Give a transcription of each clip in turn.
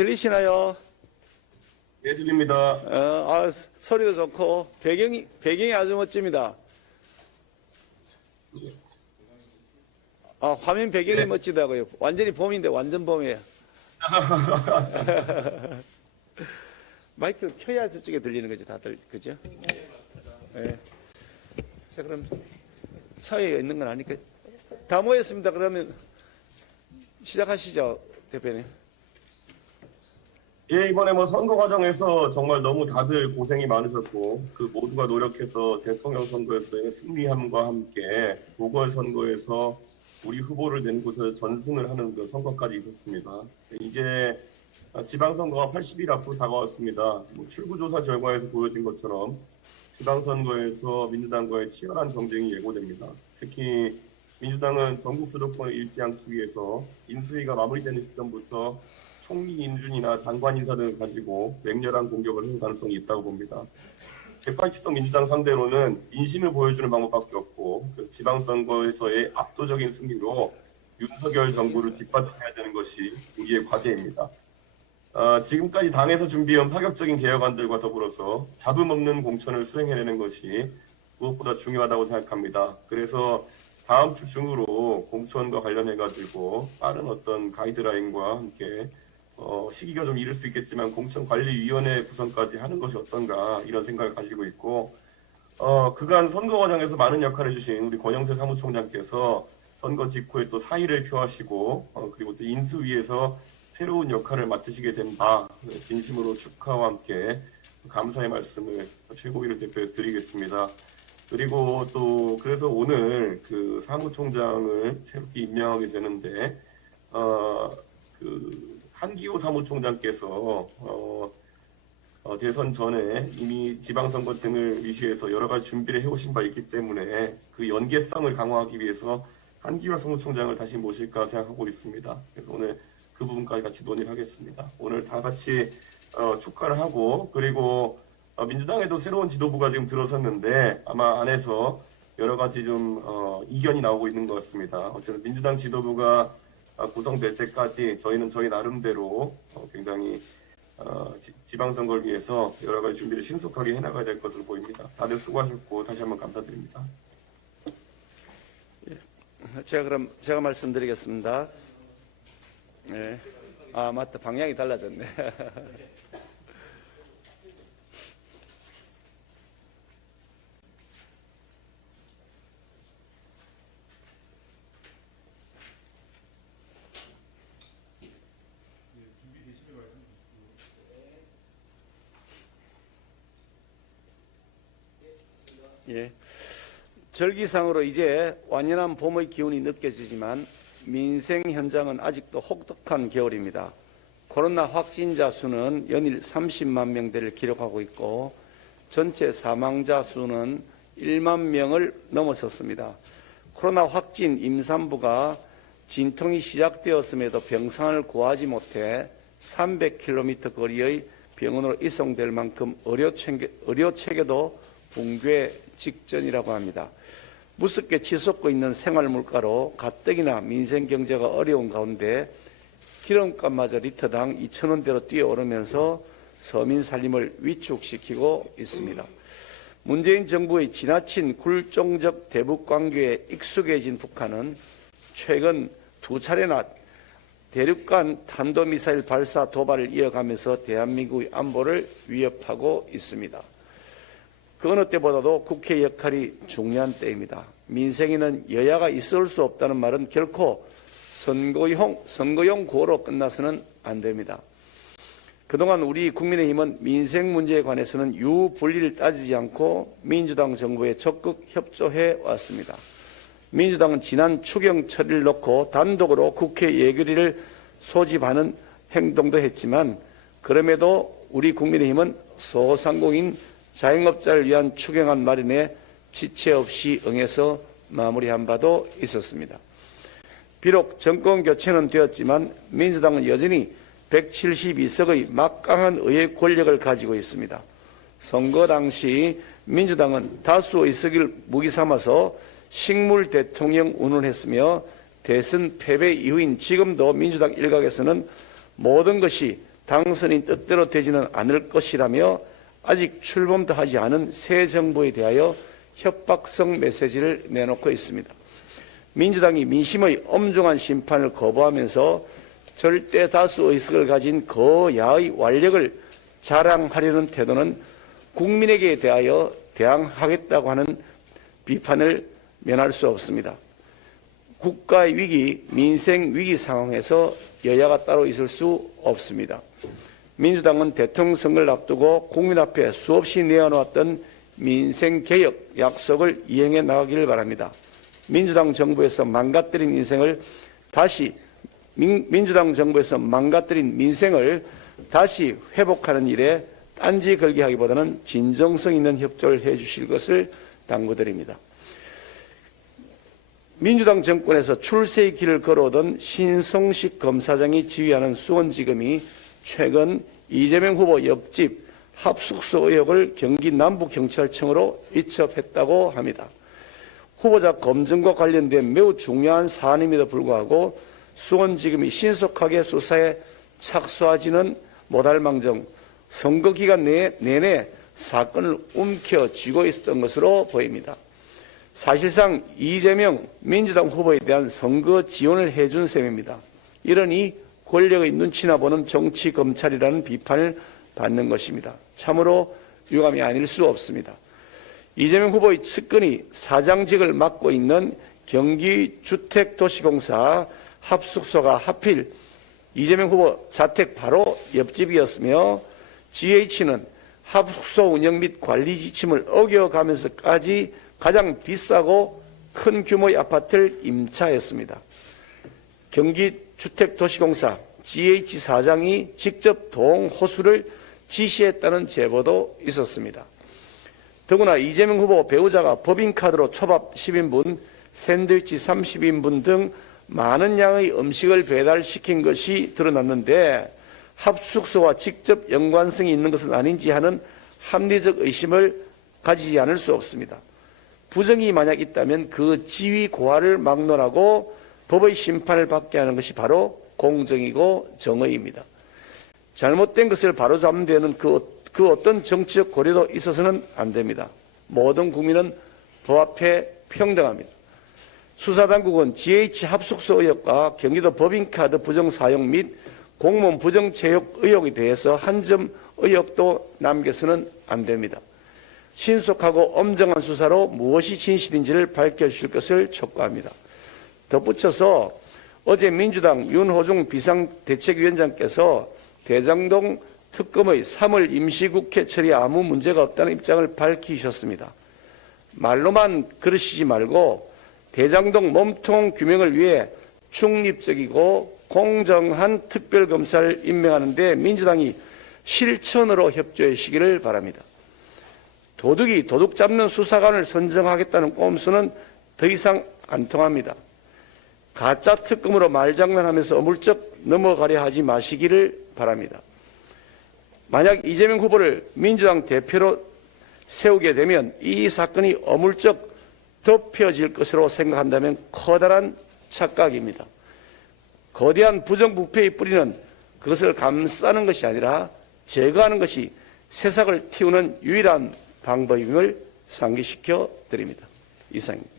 들리시나요? 네, 들립니다. 소리도 좋고 배경이 아주 멋집니다. 화면 배경이 네. 멋지다고요. 완전히 봄인데 완전 봄이에요. 마이크 켜야 저쪽에 들리는 거죠, 다들 그죠? 네. 자, 그럼 사회에 있는 건 아니까 다 모였습니다. 그러면 시작하시죠, 대표님. 예, 이번에 선거 과정에서 정말 너무 다들 고생이 많으셨고, 그 모두가 노력해서 대통령 선거에서의 승리함과 함께 보궐선거에서 우리 후보를 낸 곳에서 전승을 하는 그 선거까지 있었습니다. 이제 지방선거가 80일 앞으로 다가왔습니다. 출구조사 결과에서 보여진 것처럼 지방선거에서 민주당과의 치열한 경쟁이 예고됩니다. 특히 민주당은 전국 주도권을 잃지 않기 위해서 인수위가 마무리되는 시점부터 총리 인준이나 장관 인사 등을 가지고 맹렬한 공격을 할 가능성이 있다고 봅니다. 180석 민주당 상대로는 민심을 보여주는 방법밖에 없고, 그래서 지방선거에서의 압도적인 승리로 윤석열 정부를 뒷받침해야 되는 것이 우리의 과제입니다. 지금까지 당에서 준비해온 파격적인 개혁안들과 더불어서 잡음 없는 공천을 수행해내는 것이 무엇보다 중요하다고 생각합니다. 그래서 다음 주 중으로 공천과 관련해가지고 빠른 어떤 가이드라인과 함께 시기가 좀 이를 수 있겠지만 공천관리위원회 구성까지 하는 것이 어떤가 이런 생각을 가지고 있고, 그간 선거 과정에서 많은 역할을 해주신 우리 권영세 사무총장께서 선거 직후에 또 사의를 표하시고 그리고 또 인수위에서 새로운 역할을 맡으시게 된 바 진심으로 축하와 함께 감사의 말씀을 최고위를 대표해서 드리겠습니다. 그리고 또 그래서 오늘 그 사무총장을 새롭게 임명하게 되는데 그 한기호 사무총장께서 대선 전에 이미 지방선거 등을 위시해서 여러 가지 준비를 해오신 바 있기 때문에 그 연계성을 강화하기 위해서 한기호 사무총장을 다시 모실까 생각하고 있습니다. 그래서 오늘 그 부분까지 같이 논의를 하겠습니다. 오늘 다 같이 축하를 하고, 그리고 민주당에도 새로운 지도부가 지금 들어섰는데 아마 안에서 여러 가지 좀 이견이 나오고 있는 것 같습니다. 어쨌든 민주당 지도부가 구성될 때까지 저희는 저희 나름대로 굉장히 지방선거를 위해서 여러 가지 준비를 신속하게 해나가야 될 것으로 보입니다. 다들 수고하셨고 다시 한번 감사드립니다. 제가 말씀드리겠습니다. 네. 맞다. 방향이 달라졌네. 예. 절기상으로 이제 완연한 봄의 기운이 느껴지지만 민생 현장은 아직도 혹독한 겨울입니다. 코로나 확진자 수는 연일 30만 명대를 기록하고 있고 전체 사망자 수는 1만 명을 넘어섰습니다. 코로나 확진 임산부가 진통이 시작되었음에도 병상을 구하지 못해 300km 거리의 병원으로 이송될 만큼 의료체계도 붕괴 직전이라고 합니다. 무섭게 치솟고 있는 생활물가로 가뜩이나 민생경제가 어려운 가운데 기름값마저 리터당 2,000원대로 뛰어오르면서 서민 살림을 위축시키고 있습니다. 문재인 정부의 지나친 굴종적 대북 관계에 익숙해진 북한은 최근 두 차례나 대륙간 탄도미사일 발사 도발을 이어가면서 대한민국의 안보를 위협하고 있습니다. 그 어느 때보다도 국회 역할이 중요한 때입니다. 민생에는 여야가 있을 수 없다는 말은 결코 선거용 구호로 끝나서는 안 됩니다. 그동안 우리 국민의힘은 민생 문제에 관해서는 유불리를 따지지 않고 민주당 정부에 적극 협조해 왔습니다. 민주당은 지난 추경처리를 놓고 단독으로 국회 예결위를 소집하는 행동도 했지만 그럼에도 우리 국민의힘은 소상공인 자영업자를 위한 추경안 마련에 지체 없이 응해서 마무리한 바도 있었습니다. 비록 정권 교체는 되었지만 민주당은 여전히 172석의 막강한 의회 권력을 가지고 있습니다. 선거 당시 민주당은 다수 의석을 무기 삼아서 식물 대통령 운운했으며 대선 패배 이후인 지금도 민주당 일각에서는 모든 것이 당선인 뜻대로 되지는 않을 것이라며 아직 출범도 하지 않은 새 정부에 대하여 협박성 메시지를 내놓고 있습니다. 민주당이 민심의 엄중한 심판을 거부하면서 절대 다수 의석을 가진 거야의 완력을 자랑하려는 태도는 국민에게 대하여 대항하겠다고 하는 비판을 면할 수 없습니다. 국가의 위기, 민생 위기 상황에서 여야가 따로 있을 수 없습니다. 민주당은 대통령 선거를 앞두고 국민 앞에 수없이 내어놓았던 민생개혁 약속을 이행해 나가기를 바랍니다. 민주당 정부에서 망가뜨린 인생을 다시 민주당 정부에서 망가뜨린 민생을 다시 회복하는 일에 딴지 걸게 하기보다는 진정성 있는 협조를 해주실 것을 당부드립니다. 민주당 정권에서 출세의 길을 걸어오던 신성식 검사장이 지휘하는 수원지검이 최근 이재명 후보 옆집 합숙소 의혹을 경기 남부경찰청으로 이첩했다고 합니다. 후보자 검증과 관련된 매우 중요한 사안임에도 불구하고 수원지검이 신속하게 수사에 착수하지는 못할 망정 선거 기간 내내 사건을 움켜쥐고 있었던 것으로 보입니다. 사실상 이재명 민주당 후보에 대한 선거 지원을 해준 셈입니다. 이러니 권력의 눈치나 보는 정치 검찰이라는 비판을 받는 것입니다. 참으로 유감이 아닐 수 없습니다. 이재명 후보의 측근이 사장직을 맡고 있는 경기주택도시공사 합숙소가 하필 이재명 후보 자택 바로 옆집이었으며 GH는 합숙소 운영 및 관리 지침을 어겨가면서까지 가장 비싸고 큰 규모의 아파트를 임차했습니다. 경기주택도시공사 GH 사장이 직접 동호수를 지시했다는 제보도 있었습니다. 더구나 이재명 후보 배우자가 법인카드로 초밥 10인분, 샌드위치 30인분 등 많은 양의 음식을 배달시킨 것이 드러났는데 합숙소와 직접 연관성이 있는 것은 아닌지 하는 합리적 의심을 가지지 않을 수 없습니다. 부정이 만약 있다면 그 지위 고하를 막론하고 법의 심판을 받게 하는 것이 바로 공정이고 정의입니다. 잘못된 것을 바로잡는 데는 그 어떤 정치적 고려도 있어서는 안 됩니다. 모든 국민은 법 앞에 평등합니다. 수사당국은 GH 합숙소 의혹과 경기도 법인카드 부정 사용 및 공무원 부정 채용 의혹에 대해서 한 점 의혹도 남겨서는 안 됩니다. 신속하고 엄정한 수사로 무엇이 진실인지를 밝혀주실 것을 촉구합니다. 덧붙여서 어제 민주당 윤호중 비상대책위원장께서 대장동 특검의 3월 임시국회 처리에 아무 문제가 없다는 입장을 밝히셨습니다. 말로만 그러시지 말고 대장동 몸통 규명을 위해 중립적이고 공정한 특별검사를 임명하는 데 민주당이 실천으로 협조해 주시기를 바랍니다. 도둑이 도둑 잡는 수사관을 선정하겠다는 꼼수는 더 이상 안 통합니다. 가짜 특검으로 말장난하면서 어물쩍 넘어가려 하지 마시기를 바랍니다. 만약 이재명 후보를 민주당 대표로 세우게 되면 이 사건이 어물쩍 덮여질 것으로 생각한다면 커다란 착각입니다. 거대한 부정부패의 뿌리는 그것을 감싸는 것이 아니라 제거하는 것이 새싹을 틔우는 유일한 방법임을 상기시켜 드립니다. 이상입니다.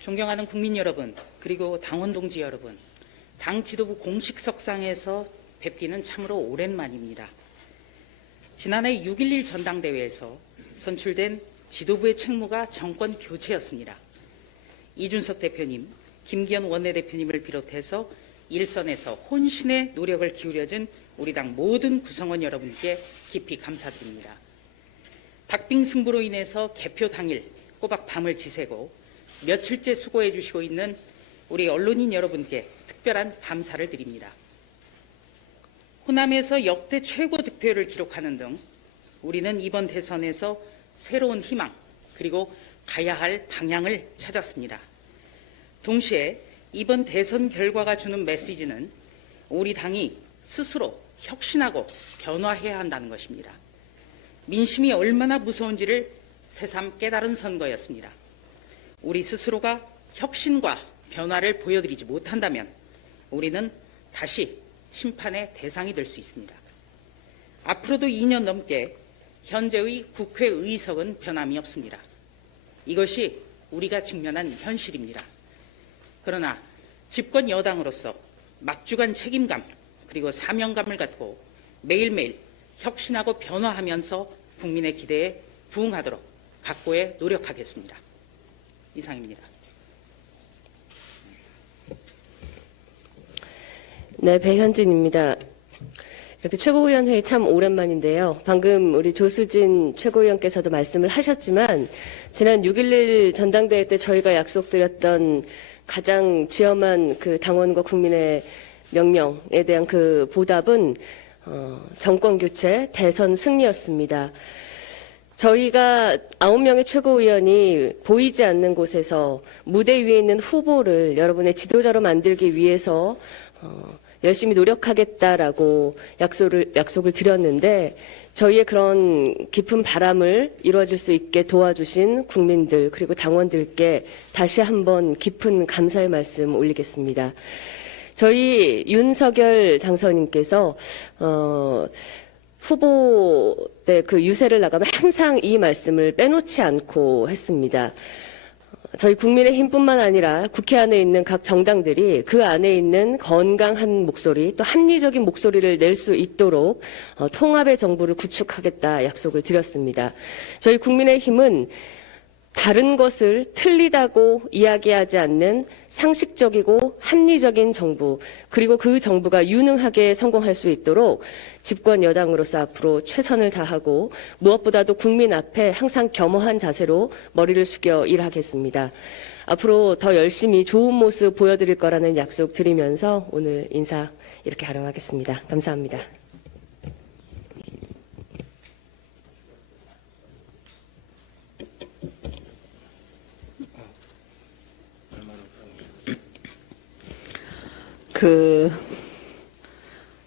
존경하는 국민 여러분, 그리고 당원 동지 여러분, 당 지도부 공식석상에서 뵙기는 참으로 오랜만입니다. 지난해 6.11 전당대회에서 선출된 지도부의 책무가 정권 교체였습니다. 이준석 대표님, 김기현 원내대표님을 비롯해서 일선에서 혼신의 노력을 기울여준 우리 당 모든 구성원 여러분께 깊이 감사드립니다. 박빙 승부로 인해서 개표 당일 꼬박 밤을 지새고 며칠째 수고해 주시고 있는 우리 언론인 여러분께 특별한 감사를 드립니다. 호남에서 역대 최고 득표율을 기록하는 등 우리는 이번 대선에서 새로운 희망 그리고 가야 할 방향을 찾았습니다. 동시에 이번 대선 결과가 주는 메시지는 우리 당이 스스로 혁신하고 변화해야 한다는 것입니다. 민심이 얼마나 무서운지를 새삼 깨달은 선거였습니다. 우리 스스로가 혁신과 변화를 보여드리지 못한다면 우리는 다시 심판의 대상이 될 수 있습니다. 앞으로도 2년 넘게 현재의 국회의석은 변함이 없습니다. 이것이 우리가 직면한 현실입니다. 그러나 집권 여당으로서 막중한 책임감 그리고 사명감을 갖고 매일매일 혁신하고 변화하면서 국민의 기대에 부응하도록 각고에 노력하겠습니다. 이상입니다. 네, 배현진입니다. 이렇게 최고위원 회의 참 오랜만인데요. 방금 우리 조수진 최고위원께서도 말씀을 하셨지만 지난 6.11 전당대회 때 저희가 약속드렸던 가장 지엄한 그 당원과 국민의 명령에 대한 그 보답은 정권 교체, 대선 승리였습니다. 저희가 9명의 최고위원이 보이지 않는 곳에서 무대 위에 있는 후보를 여러분의 지도자로 만들기 위해서 열심히 노력하겠다라고 약속을 드렸는데 저희의 그런 깊은 바람을 이루어질 수 있게 도와주신 국민들 그리고 당원들께 다시 한번 깊은 감사의 말씀 올리겠습니다. 저희 윤석열 당선인께서 후보 때 그 유세를 나가면 항상 이 말씀을 빼놓지 않고 했습니다. 저희 국민의힘뿐만 아니라 국회 안에 있는 각 정당들이 그 안에 있는 건강한 목소리 또 합리적인 목소리를 낼 수 있도록 통합의 정부를 구축하겠다 약속을 드렸습니다. 저희 국민의힘은 다른 것을 틀리다고 이야기하지 않는 상식적이고 합리적인 정부 그리고 그 정부가 유능하게 성공할 수 있도록 집권 여당으로서 앞으로 최선을 다하고 무엇보다도 국민 앞에 항상 겸허한 자세로 머리를 숙여 일하겠습니다. 앞으로 더 열심히 좋은 모습 보여드릴 거라는 약속 드리면서 오늘 인사 이렇게 하려하겠습니다. 감사합니다.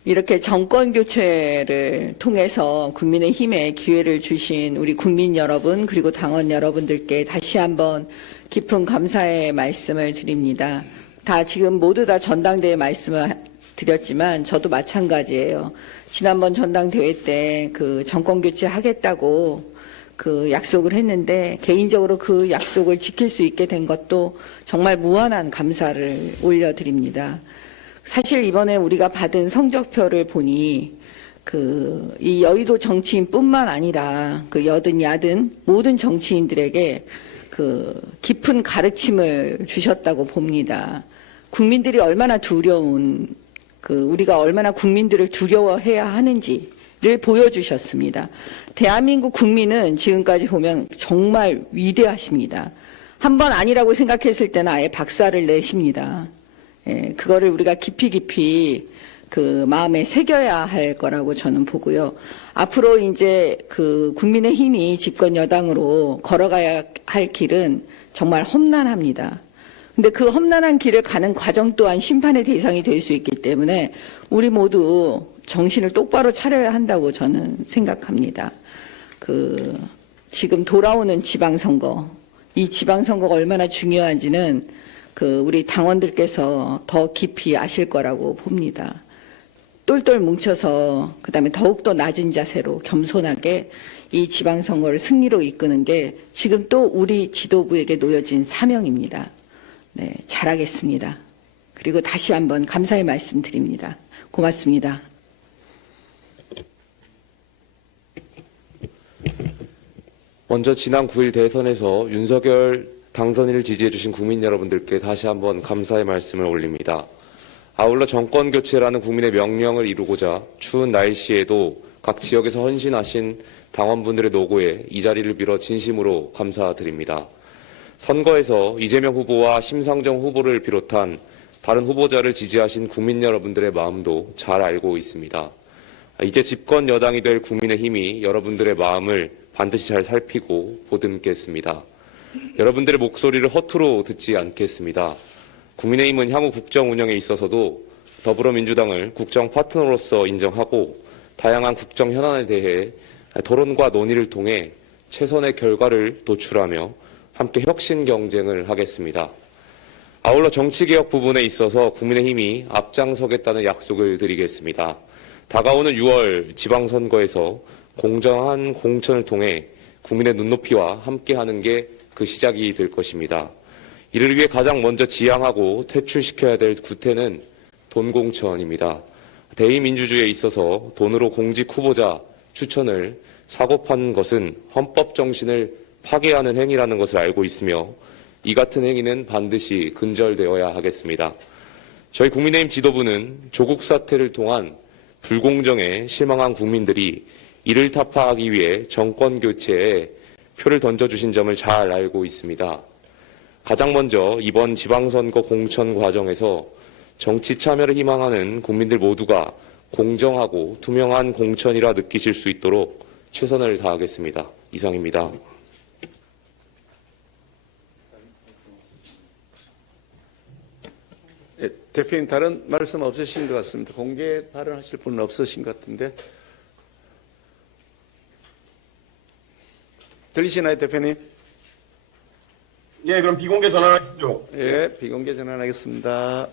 이렇게 정권 교체를 통해서 국민의힘에 기회를 주신 우리 국민 여러분 그리고 당원 여러분들께 다시 한번 깊은 감사의 말씀을 드립니다. 지금 모두 다 전당대회 말씀을 드렸지만 저도 마찬가지예요. 지난번 전당대회 때 그 정권 교체 하겠다고 그 약속을 했는데 개인적으로 그 약속을 지킬 수 있게 된 것도 정말 무한한 감사를 올려드립니다. 사실 이번에 우리가 받은 성적표를 보니 이 여의도 정치인뿐만 아니라 그 여든 야든 모든 정치인들에게 깊은 가르침을 주셨다고 봅니다. 국민들이 얼마나 두려운 우리가 얼마나 국민들을 두려워해야 하는지를 보여주셨습니다. 대한민국 국민은 지금까지 보면 정말 위대하십니다. 한 번 아니라고 생각했을 때는 아예 박살을 내십니다. 그거를 우리가 깊이 마음에 새겨야 할 거라고 저는 보고요. 앞으로 이제 국민의힘이 집권 여당으로 걸어가야 할 길은 정말 험난합니다. 근데 그 험난한 길을 가는 과정 또한 심판의 대상이 될 수 있기 때문에 우리 모두 정신을 똑바로 차려야 한다고 저는 생각합니다. 지금 돌아오는 지방선거, 이 지방선거가 얼마나 중요한지는 우리 당원들께서 더 깊이 아실 거라고 봅니다. 똘똘 뭉쳐서 그다음에 더욱더 낮은 자세로 겸손하게 이 지방선거를 승리로 이끄는 게 지금 또 우리 지도부에게 놓여진 사명입니다. 네, 잘하겠습니다. 그리고 다시 한번 감사의 말씀 드립니다. 고맙습니다. 먼저 지난 9일 대선에서 윤석열 당선인을 지지해주신 국민 여러분들께 다시 한번 감사의 말씀을 올립니다. 아울러 정권 교체라는 국민의 명령을 이루고자 추운 날씨에도 각 지역에서 헌신하신 당원분들의 노고에 이 자리를 빌어 진심으로 감사드립니다. 선거에서 이재명 후보와 심상정 후보를 비롯한 다른 후보자를 지지하신 국민 여러분들의 마음도 잘 알고 있습니다. 이제 집권 여당이 될 국민의힘이 여러분들의 마음을 반드시 잘 살피고 보듬겠습니다. 여러분들의 목소리를 허투루 듣지 않겠습니다. 국민의힘은 향후 국정 운영에 있어서도 더불어민주당을 국정 파트너로서 인정하고 다양한 국정 현안에 대해 토론과 논의를 통해 최선의 결과를 도출하며 함께 혁신 경쟁을 하겠습니다. 아울러 정치개혁 부분에 있어서 국민의힘이 앞장서겠다는 약속을 드리겠습니다. 다가오는 6월 지방선거에서 공정한 공천을 통해 국민의 눈높이와 함께하는 게 그 시작이 될 것입니다. 이를 위해 가장 먼저 지향하고 퇴출시켜야 될 구태는 돈공천입니다. 대의민주주의에 있어서 돈으로 공직 후보자 추천을 사고판 것은 헌법 정신을 파괴하는 행위라는 것을 알고 있으며 이 같은 행위는 반드시 근절되어야 하겠습니다. 저희 국민의힘 지도부는 조국 사태를 통한 불공정에 실망한 국민들이 이를 타파하기 위해 정권 교체에 표를 던져주신 점을 잘 알고 있습니다. 가장 먼저 이번 지방선거 공천 과정에서 정치 참여를 희망하는 국민들 모두가 공정하고 투명한 공천이라 느끼실 수 있도록 최선을 다하겠습니다. 이상입니다. 예, 대표님 다른 말씀 없으신 것 같습니다. 공개 발언하실 분은 없으신 것 같은데. 들리시나요, 대표님? 예, 그럼 비공개 전환하시죠. 예, 비공개 전환하겠습니다.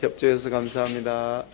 협조해서 감사합니다.